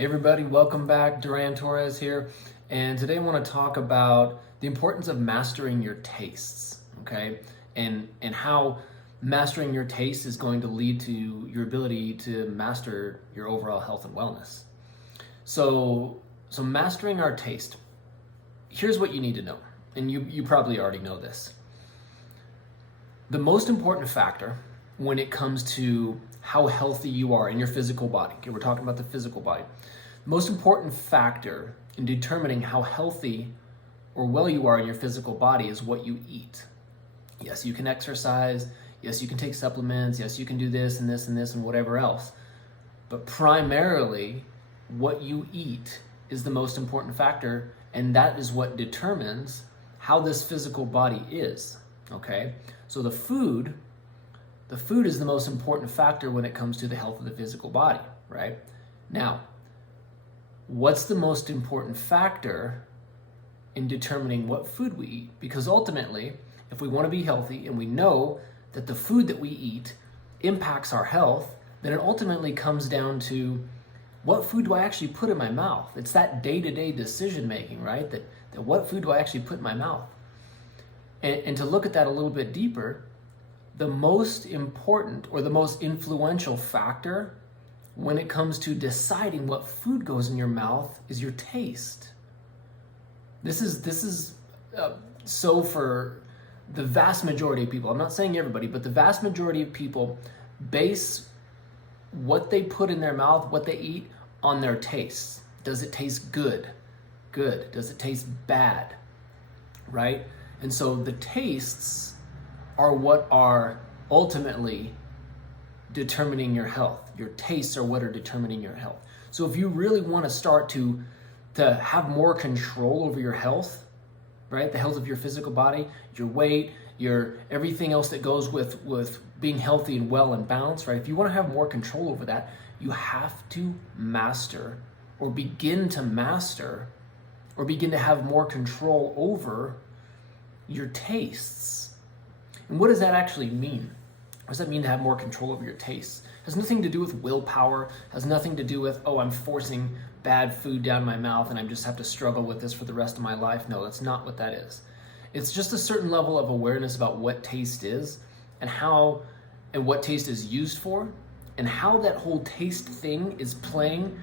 Hey everybody, welcome back. Duran Torres here, and today I want to talk about the importance of mastering your tastes, okay? And how mastering your taste is going to lead to your ability to master your overall health and wellness. So mastering our taste. Here's what you need to know, and you probably already know this. The most important factor when it comes to how healthy you are in your physical body, okay, we're talking about the physical body. The most important factor in determining how healthy or well you are in your physical body is what you eat. Yes, you can exercise. Yes, you can take supplements. Yes, you can do this and this and this and whatever else. But primarily, what you eat is the most important factor, and that is what determines how this physical body is, okay? So the food is the most important factor when it comes to the health of the physical body, right? Now, what's the most important factor in determining what food we eat? Because ultimately, if we want to be healthy and we know that the food that we eat impacts our health, then it ultimately comes down to what food do I actually put in my mouth? It's that day-to-day decision making, right? That what food do I actually put in my mouth? And to look at that a little bit deeper, the most important or the most influential factor when it comes to deciding what food goes in your mouth is your taste. This is so for the vast majority of people. I'm not saying everybody, but the vast majority of people base what they put in their mouth, what they eat, on their tastes. Does it taste good? Good. Does it taste bad? Right? And so the tastes are what are ultimately determining your health. Your tastes are what are determining your health. So if you really want to start to have more control over your health, right? The health of your physical body, your weight, your everything else that goes with being healthy and well and balanced, right? If you want to have more control over that, you have to master or begin to master or begin to have more control over your tastes. And what does that actually mean? What does that mean to have more control over your tastes? It has nothing to do with willpower, has nothing to do with, oh, I'm forcing bad food down my mouth and I just have to struggle with this for the rest of my life. No, that's not what that is. It's just a certain level of awareness about what taste is and what taste is used for and how that whole taste thing is playing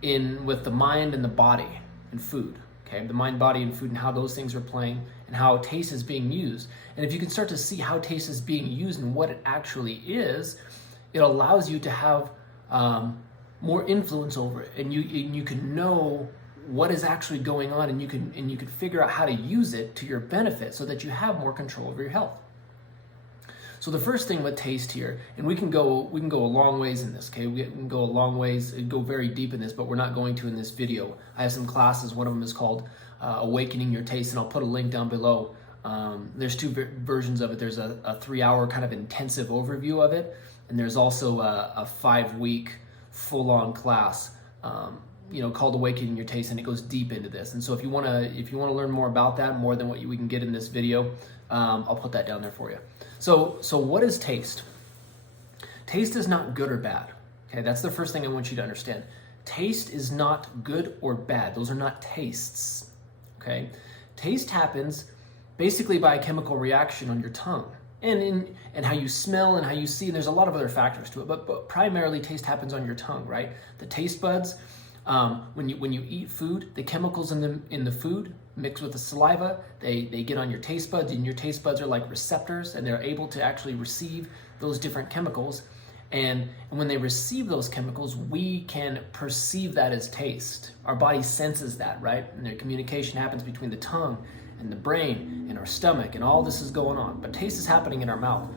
in with the mind and the body and food. Okay, the mind, body, and food, and how those things are playing, and how taste is being used. And if you can start to see how taste is being used and what it actually is, it allows you to have more influence over it, and you can know what is actually going on, and you can figure out how to use it to your benefit, so that you have more control over your health. So the first thing with taste here, and we can go a long ways in this, okay? We can go a long ways and go very deep in this, but we're not going to in this video. I have some classes. One of them is called Awakening Your Taste, and I'll put a link down below. There's two versions of it. There's a 3-hour kind of intensive overview of it, and there's also a 5-week full-on class, called Awakening Your Taste, and it goes deep into this. And so if you want to learn more about that, more than what we can get in this video, I'll put that down there for you. So what is taste? Taste is not good or bad. Okay, that's the first thing I want you to understand. Taste is not good or bad. Those are not tastes. Okay, taste happens basically by a chemical reaction on your tongue, and how you smell and how you see. And there's a lot of other factors to it, but primarily taste happens on your tongue, right? The taste buds. When you eat food, the chemicals in the food mix with the saliva. They get on your taste buds, and your taste buds are like receptors, and they're able to actually receive those different chemicals. And when they receive those chemicals, we can perceive that as taste. Our body senses that, right? And the communication happens between the tongue and the brain and our stomach, and all this is going on. But taste is happening in our mouth.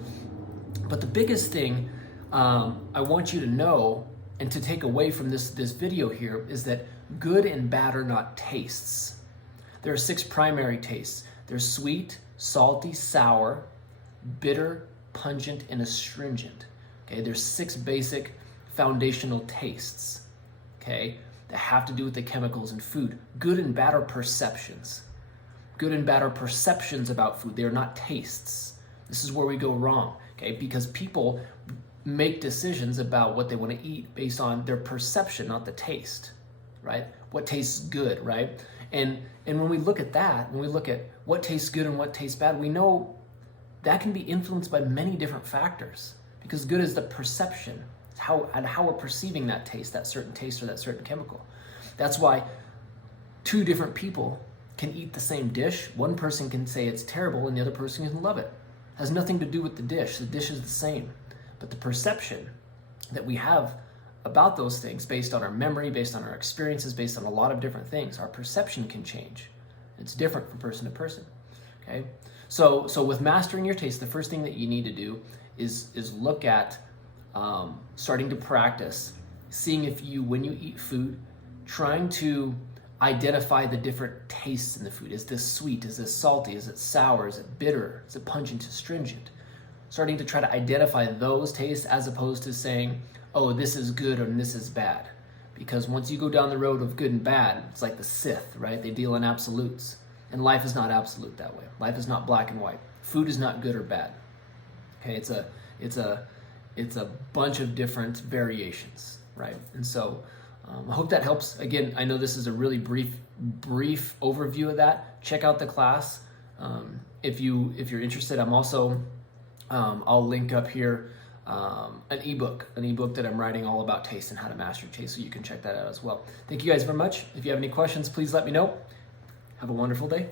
But the biggest thing I want you to know and to take away from this video here is that good and bad are not tastes. There are 6 primary tastes. There's sweet, salty, sour, bitter, pungent, and astringent. Okay, there's 6 basic foundational tastes, okay, that have to do with the chemicals in food. Good and bad are perceptions. Good and bad are perceptions about food. They are not tastes. This is where we go wrong, okay, because people make decisions about what they want to eat based on their perception, not the taste. right? What tastes good, right? And when we look at that, when we look at what tastes good and what tastes bad, we know that can be influenced by many different factors, because good is the perception, how we're perceiving that certain taste or that certain chemical. That's why two different people can eat the same dish. One person can say it's terrible and the other person can love it. It has nothing to do with the dish. The dish is the same. But the perception that we have about those things, based on our memory, based on our experiences, based on a lot of different things, our perception can change. It's different from person to person. Okay? So with mastering your taste, the first thing that you need to do is look at starting to practice seeing if you, when you eat food, trying to identify the different tastes in the food. Is this sweet? Is this salty? Is it sour? Is it bitter? Is it pungent? Astringent? Starting to try to identify those tastes as opposed to saying, oh, this is good or this is bad. Because once you go down the road of good and bad, it's like the Sith, right? They deal in absolutes. And life is not absolute that way. Life is not black and white. Food is not good or bad. Okay, it's a bunch of different variations, right? And so I hope that helps. Again, I know this is a really brief overview of that. Check out the class. If you're interested, I'm also I'll link up here an ebook that I'm writing all about taste and how to master taste, so you can check that out as well. Thank you guys very much. If you have any questions, please let me know. Have a wonderful day.